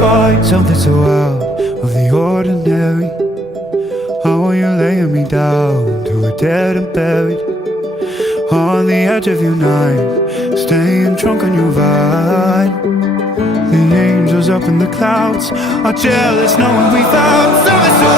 find something so out of the ordinary. How are you laying me down to a dead and buried on the edge of your night, staying drunk on your vine. The angels up in the clouds are jealous knowing we found something so